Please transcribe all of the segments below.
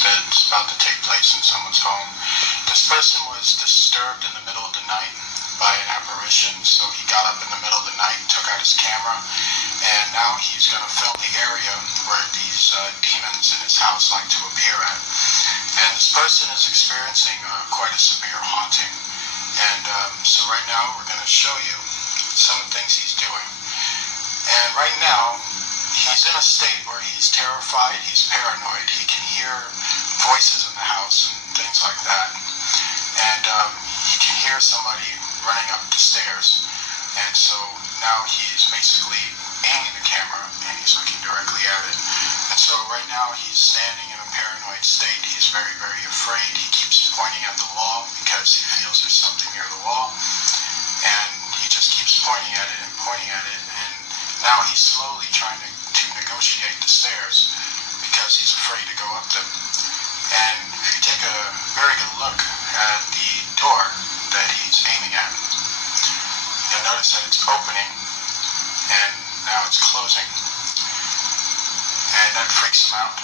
that's about to take place in someone's home. This person was disturbed in the middle of the night by an apparition, so he got up in the middle of the night, took out his camera, and now he's going to film the area where these demons in his house like to appear at. And this person is experiencing quite a severe haunting. And so right now we're going to show you some of the things he's doing. And right now, he's in a state where he's terrified, he's paranoid, he can hear voices in the house and things like that. And he can hear somebody running up the stairs. And so now he's basically aiming the camera and he's looking directly at it. And so right now he's standing in a paranoid state. He's very, very afraid. He keeps pointing at the wall because he feels there's something near the wall. And he just keeps pointing at it and pointing at it. And now he's slowly trying to negotiate the stairs because he's afraid to go up them. And if you take a very good look at the door that he's aiming at, you'll notice that it's opening and now it's closing. And that freaks him out.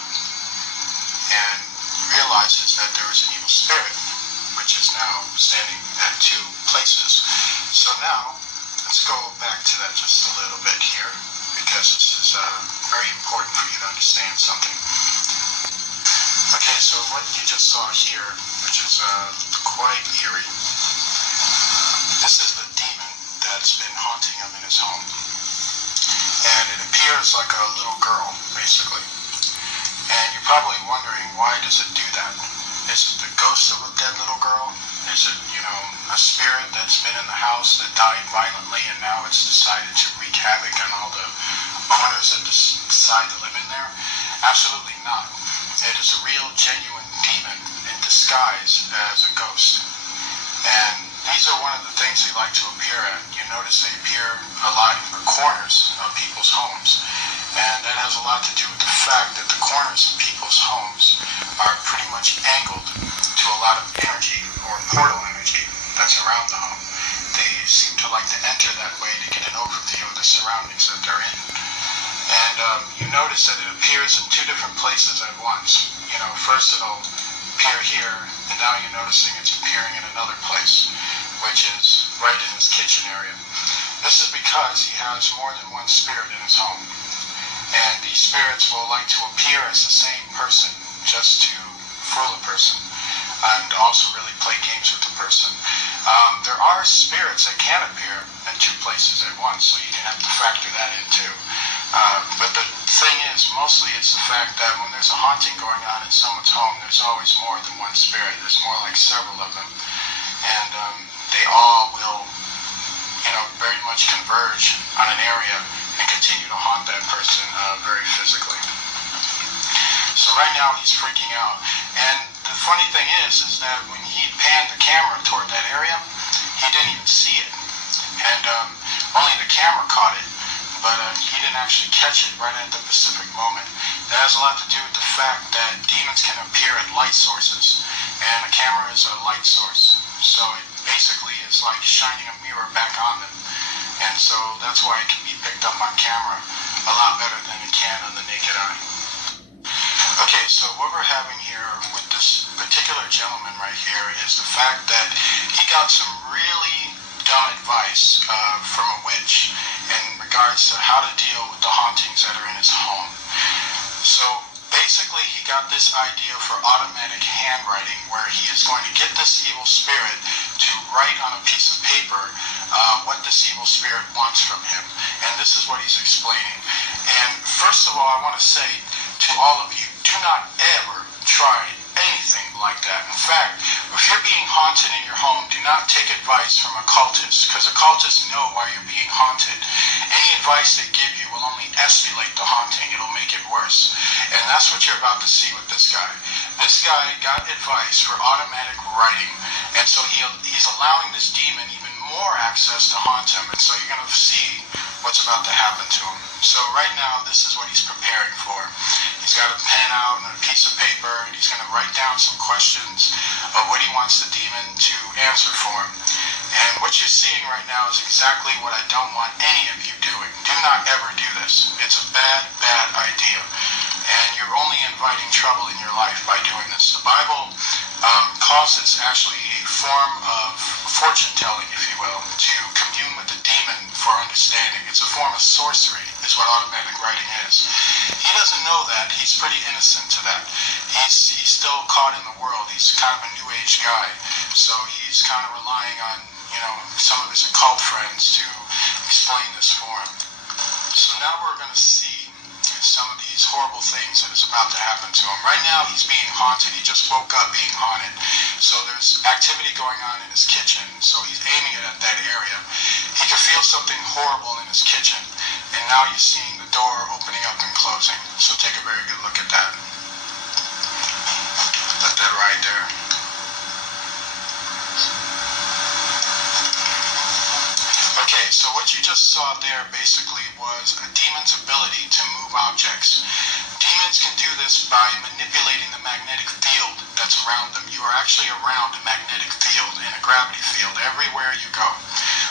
And he realizes that there is an evil spirit, which is now standing at two places. So now, let's go back to that just a little bit here, because this is very important for you to understand something. Okay, so what you just saw here, which is quite eerie, this is the demon that's been haunting him in his home. And it appears like a little girl, basically. And you're probably wondering, why does it do that? Is it the ghost of a dead little girl? Is it, a spirit that's been in the house that died violently and now it's decided to wreak havoc on all the owners that decide to live in there? Absolutely not. It is a real, genuine demon in disguise as a ghost. And these are one of the things they like to appear at. You notice they appear a lot in the corners of people's homes. And that has a lot to do with the fact that the corners of people's homes are pretty much angled to a lot of energy or portal energy that's around the home. They seem to like to enter that way to get an overview of the surroundings that they're in. And you notice that it appears in two different places at once. First it'll appear here, and now you're noticing it's appearing in another place, which is right in his kitchen area. This is because he has more than one spirit in his home. And these spirits will like to appear as the same person just to fool a person and also really play games with the person. There are spirits that can appear in two places at once, so you can have to factor that in too. But the thing is, mostly it's the fact that when there's a haunting going on in someone's home, there's always more than one spirit. There's more like several of them. And they all will, very much converge on an area and continue to haunt that person very physically. So right now he's freaking out. And the funny thing is that when he panned the camera toward that area, he didn't even see it. And only the camera caught it. But he didn't actually catch it right at the specific moment. That has a lot to do with the fact that demons can appear at light sources. And a camera is a light source. So it basically is like shining a mirror back on them. And so that's why it can be picked up on camera a lot better than it can on the naked eye. Okay, so what we're having here with this particular gentleman right here is the fact that he got some really dumb advice from a witch in regards to how to deal with the hauntings that are in his home. So basically he got this idea for automatic handwriting where he is going to get this evil spirit to write on a piece of paper what this evil spirit wants from him. And this is what he's explaining. And first of all, I want to say to all of you, do not ever try anything like that. In fact, if you're being haunted in your home, do not take advice from occultists, because occultists know why you're being haunted. Any advice they give you will only escalate the haunting. It'll make it worse. And that's what you're about to see with this guy. This guy got advice for automatic writing, and so he's allowing this demon even more access to haunt him, and so you're going to see what's about to happen to him. So right now, this is what he's preparing for. He's got a pen out and a piece of paper, and he's going to write down some questions of what he wants the demon to answer for him. And what you're seeing right now is exactly what I don't want any of you doing. Do not ever do this. It's a bad, bad idea. And you're you're only inviting trouble in your life by doing this. The Bible calls this actually a form of fortune telling, if you will, to commune with the demon for understanding. It's a form of sorcery, is what automatic writing is. He doesn't know that. He's pretty innocent to that. He's still caught in the world. He's kind of a new age guy. So he's kind of relying on, some of his occult friends to explain this for him. So now we're going to see some of these horrible things that is about to happen to him. Right now he's being haunted. He just woke up being haunted. So there's activity going on in his kitchen. So he's aiming it at that area. He can feel something horrible in his kitchen. And now you're seeing the door opening up and closing. So take a very good look at that. Let that ride there. Okay, so what you just saw there basically was a demon's ability to move objects. Demons can do this by manipulating the magnetic field that's around them. You are actually around a magnetic field and a gravity field everywhere you go.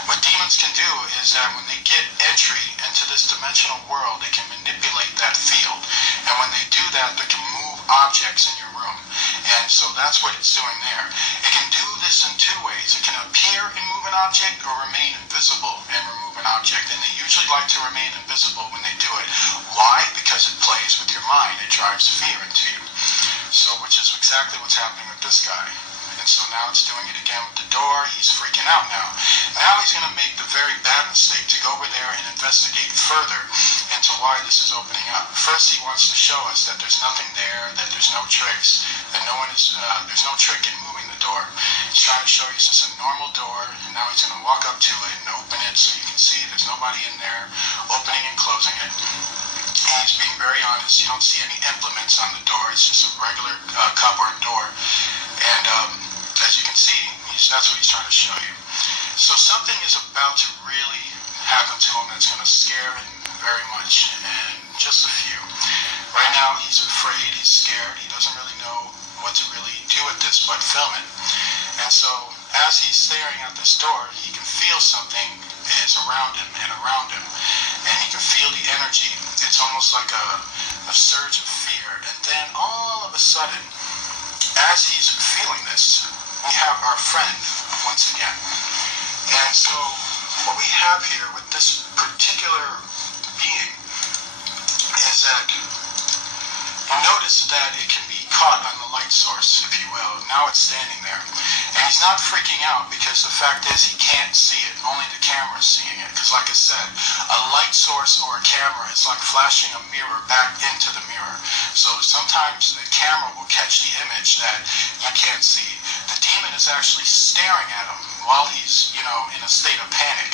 What demons can do is that when they get entry into this dimensional world, they can manipulate that field. And when they do that, they can move objects in your room. And so that's what it's doing there. It can do this in two ways. It can appear and move an object or remain invisible and remove an object. And they usually like to remain invisible when they do it. Why? Because it plays with your mind. It drives fear into you. So, which is exactly what's happening with this guy. And so now it's doing it again with the door. He's freaking out now. Now he's going to make the very bad mistake to go over there and investigate further into why this is opening up. First, he wants to show us that there's nothing there, that there's no tricks, that there's no trick in moving the door. He's trying to show you it's just a normal door, and now he's going to walk up to it and open it so you can see there's nobody in there, opening and closing it. He's being very honest. You don't see any implements on the door. It's just a regular cupboard door. And as you can see, that's what he's trying to show you. So something is about to really happen to him that's going to scare him very much, and just a few. Right now he's afraid, he's scared, he doesn't really know what to really do with this but film it. And so as he's staring at this door, he can feel something is around him and around him, and he can feel the energy. It's almost like a surge of fear. And then all of a sudden, as he's feeling this, we have our friend once again. And so what we have here with this particular being is that you notice that it can be caught on the light source, if you will. Now it's standing there. And he's not freaking out because the fact is he can't see it. Only the camera is seeing it. Because like I said, a light source or a camera is like flashing a mirror back into the mirror. So sometimes the camera will catch the image that you can't see. The demon is actually staring at him while he's, in a state of panic.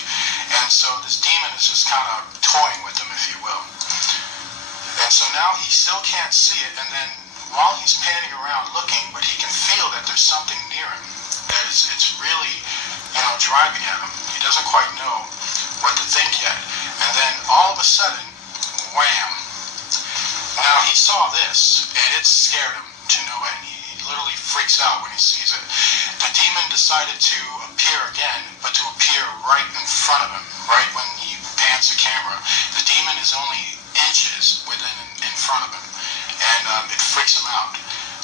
And so this demon is just kind of toying with him, if you will. And so now he still can't see it, and then while he's panning around looking, but he can feel that there's something near him, that it's really, driving at him. He doesn't quite know what to think yet. And then all of a sudden, wham! Now he saw this, and it scared him to no end. He literally freaks out when he sees it. The demon decided to appear again, but to appear right in front of him, right when he pans the camera. The demon is only inches in front of him, and it freaks him out.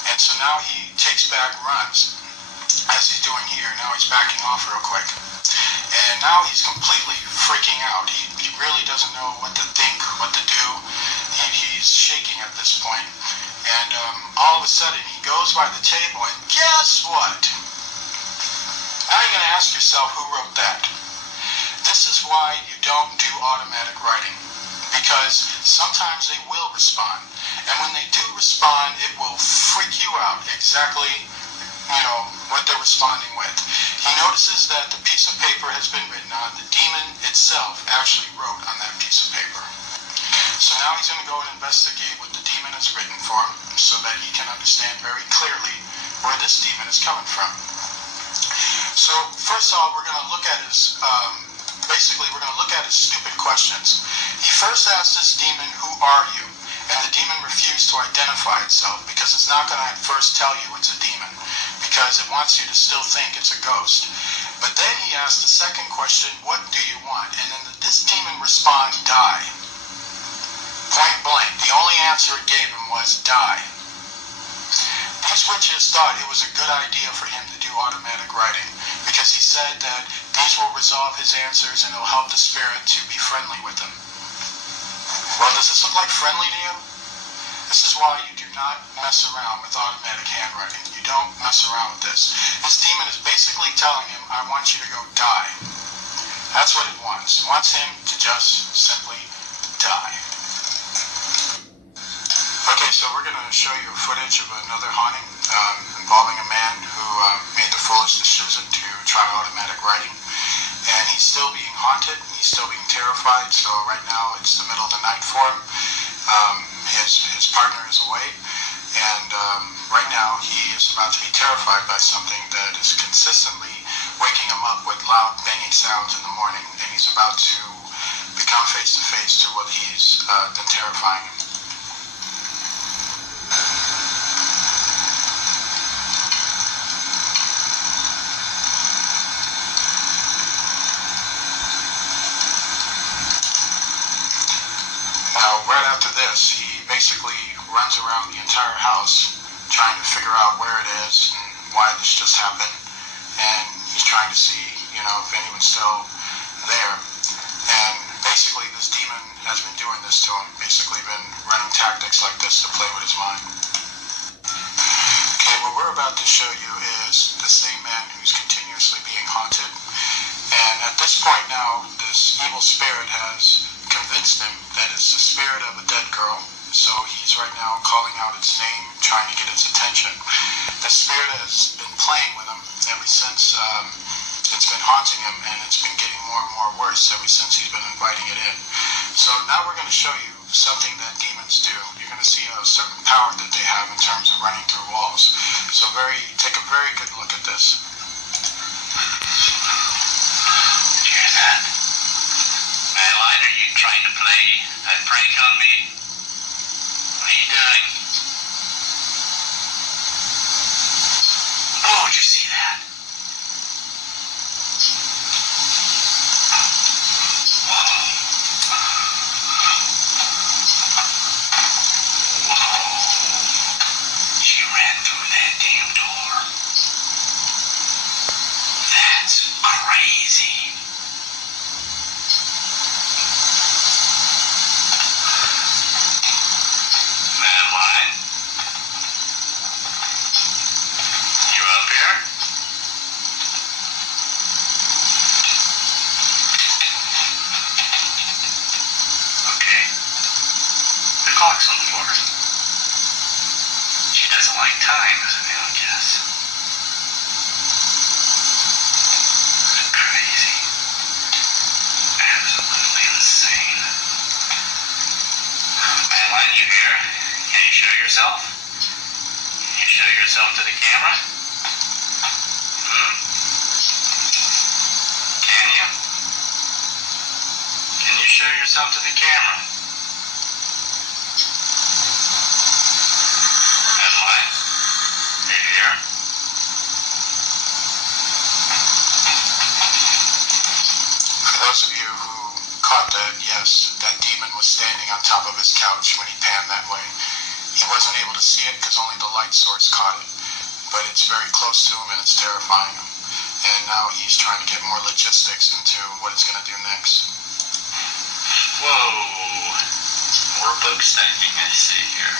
And so now he takes back, runs, as he's doing here. Now he's backing off real quick. And now he's completely freaking out. He really doesn't know what to think, what to do. He's shaking at this point. And all of a sudden he goes by the table, and guess what? Now you're going to ask yourself, who wrote that? This is why you don't do automatic writing. Because sometimes they will respond. And when they do respond, it will freak you out exactly, what they're responding with. He notices that the piece of paper has been written on. The demon itself actually wrote on that piece of paper. So now he's going to go and investigate what the demon has written for him so that he can understand very clearly where this demon is coming from. So first off, we're going to look at his... we're going to look at his stupid questions. He first asked this demon, "Who are you?" And the demon refused to identify itself because it's not going to at first tell you it's a demon, because it wants you to still think it's a ghost. But then he asked the second question, "What do you want?" And then this demon responds, "Die." Point blank. The only answer it gave him was die. These witches thought it was a good idea for him to do automatic writing because he said that these will resolve his answers and it'll help the spirit to be friendly with him. Well, does this look like friendly to you? This is why you do not mess around with automatic handwriting. You don't mess around with this. This demon is basically telling him, I want you to go die. That's what it wants. It wants him to just simply die. Okay, so we're going to show you footage of another haunting involving a man who made the foolish decision to try automatic writing. And he's still being haunted. He's still being terrified. So right now it's the middle of the night for him. His partner is away. And right now he is about to be terrified by something that is consistently waking him up with loud banging sounds in the morning. And he's about to become face to face to what he's been terrifying him. Now, right after this, he basically runs around the entire house trying to figure out where it is and why this just happened. And he's trying to see, if anyone's still there. And basically, this demon has been doing this to him, basically been running tactics like this to play with his mind. Okay, what we're about to show you is the same man who's continuously being haunted. And at this point now, this evil spirit has convinced him that it's the spirit of a dead girl. So he's right now calling out its name, trying to get its attention. The spirit has been playing with him ever since it's been haunting him, and it's been getting more and more worse ever since he's been inviting it in. So now we're going to show you something that demons do. You're going to see a certain power that they have in terms of running through walls. So take a very good look at this. Hear that? Madeline, are you trying to play a prank on me? What are you doing? Oh, did you see that? She ran through that damn door. That's crazy. Madeline? You up here? Okay. The clock's on the floor. She doesn't like time, I guess. Crazy. Absolutely insane. Madeline, you here? Can you show yourself? Can you show yourself to the camera? Can you? Can you show yourself to the camera? Madeline? You here? For those of you who caught that, yes, that demon was standing on top of his couch when he panned that way. He wasn't able to see it because only the light source caught it. But it's very close to him and it's terrifying him. And now he's trying to get more logistics into what it's going to do next. Whoa. More book stacking I see here.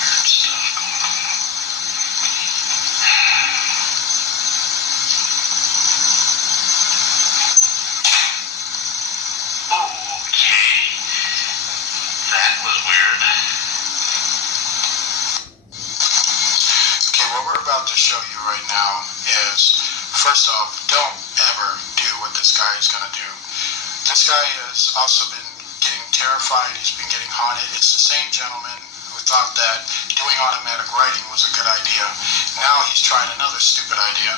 Weird stuff going on. Okay. That was weird. Okay, what we're about to show you right now is, first off, don't ever do what this guy is going to do. This guy has also been getting terrified. He's been getting haunted. It's the same gentleman who thought that doing automatic writing was a good idea. Now he's trying another stupid idea.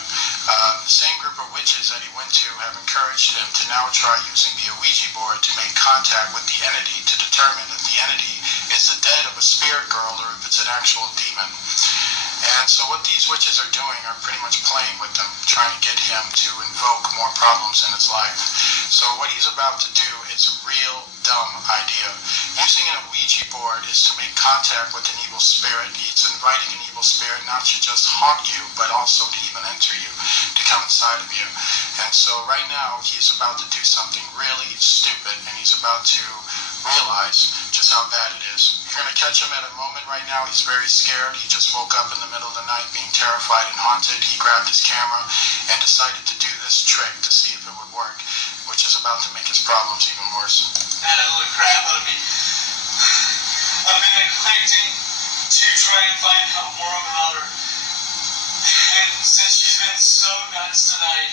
The same group of witches that he went to have encouraged him to now try using the Ouija board to make contact with the entity to determine if the entity is the dead of a spirit girl or if it's an actual demon. And so what these witches are doing are pretty much playing with them, trying to get him to invoke more problems in his life. So what he's about to do is a real dumb idea. Using a Ouija board is to make contact with an evil spirit. He's inviting an evil spirit not to just haunt you, but also to even enter you, to come inside of you. And so right now he's about to do something really stupid, and he's about to realize just how bad it is. You're going to catch him at a moment right now. He's very scared. He just woke up in the middle of the night being terrified and haunted. He grabbed his camera and decided to do this trick to see if it would work, which is about to make his problems even worse. Holy crap out of me. I've been neglecting to try and find out more about her. And since she's been so nuts tonight,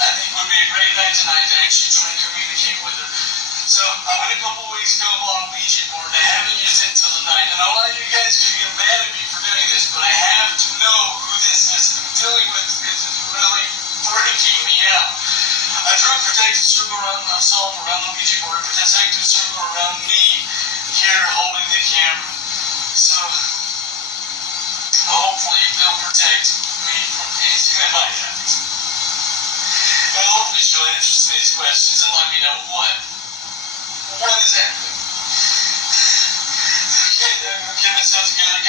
I think it would be a great night tonight to actually try and communicate with her. So I went a couple weeks ago on Ouija board, and I haven't used it until tonight. And a lot of you guys can get mad at me for doing this, but I have to know who this is I'm dealing with because it's really freaking me out. I drew a protective circle around myself, around the Ouija board, a protective circle around me here holding the camera. So hopefully they'll protect me from anything that might happen. And hopefully she'll answer some of these questions and let me know what is happening. Okay, I'm getting myself together.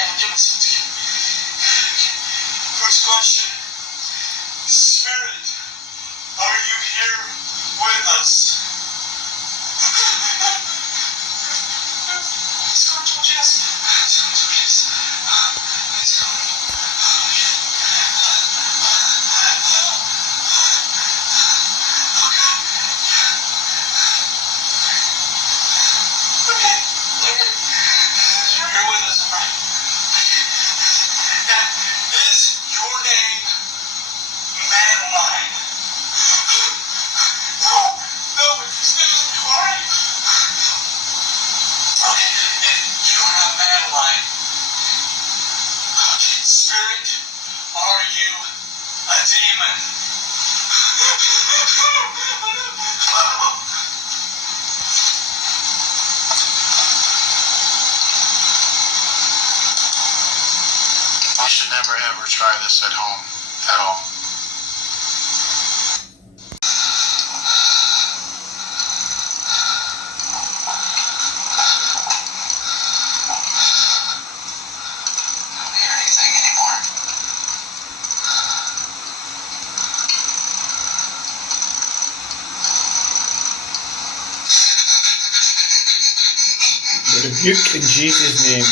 First question. Spirit, are you here with us? Let's go, Jess. Let's go, Jess. Let's go. Okay. You're here with us, all right? Now, is your name Madeline? No, excuse me, who are you? Okay, you're not Madeline. Okay, Spirit, are you a demon? You should never ever try this at home, at all. I don't hear anything anymore. Rebuke in Jesus' name.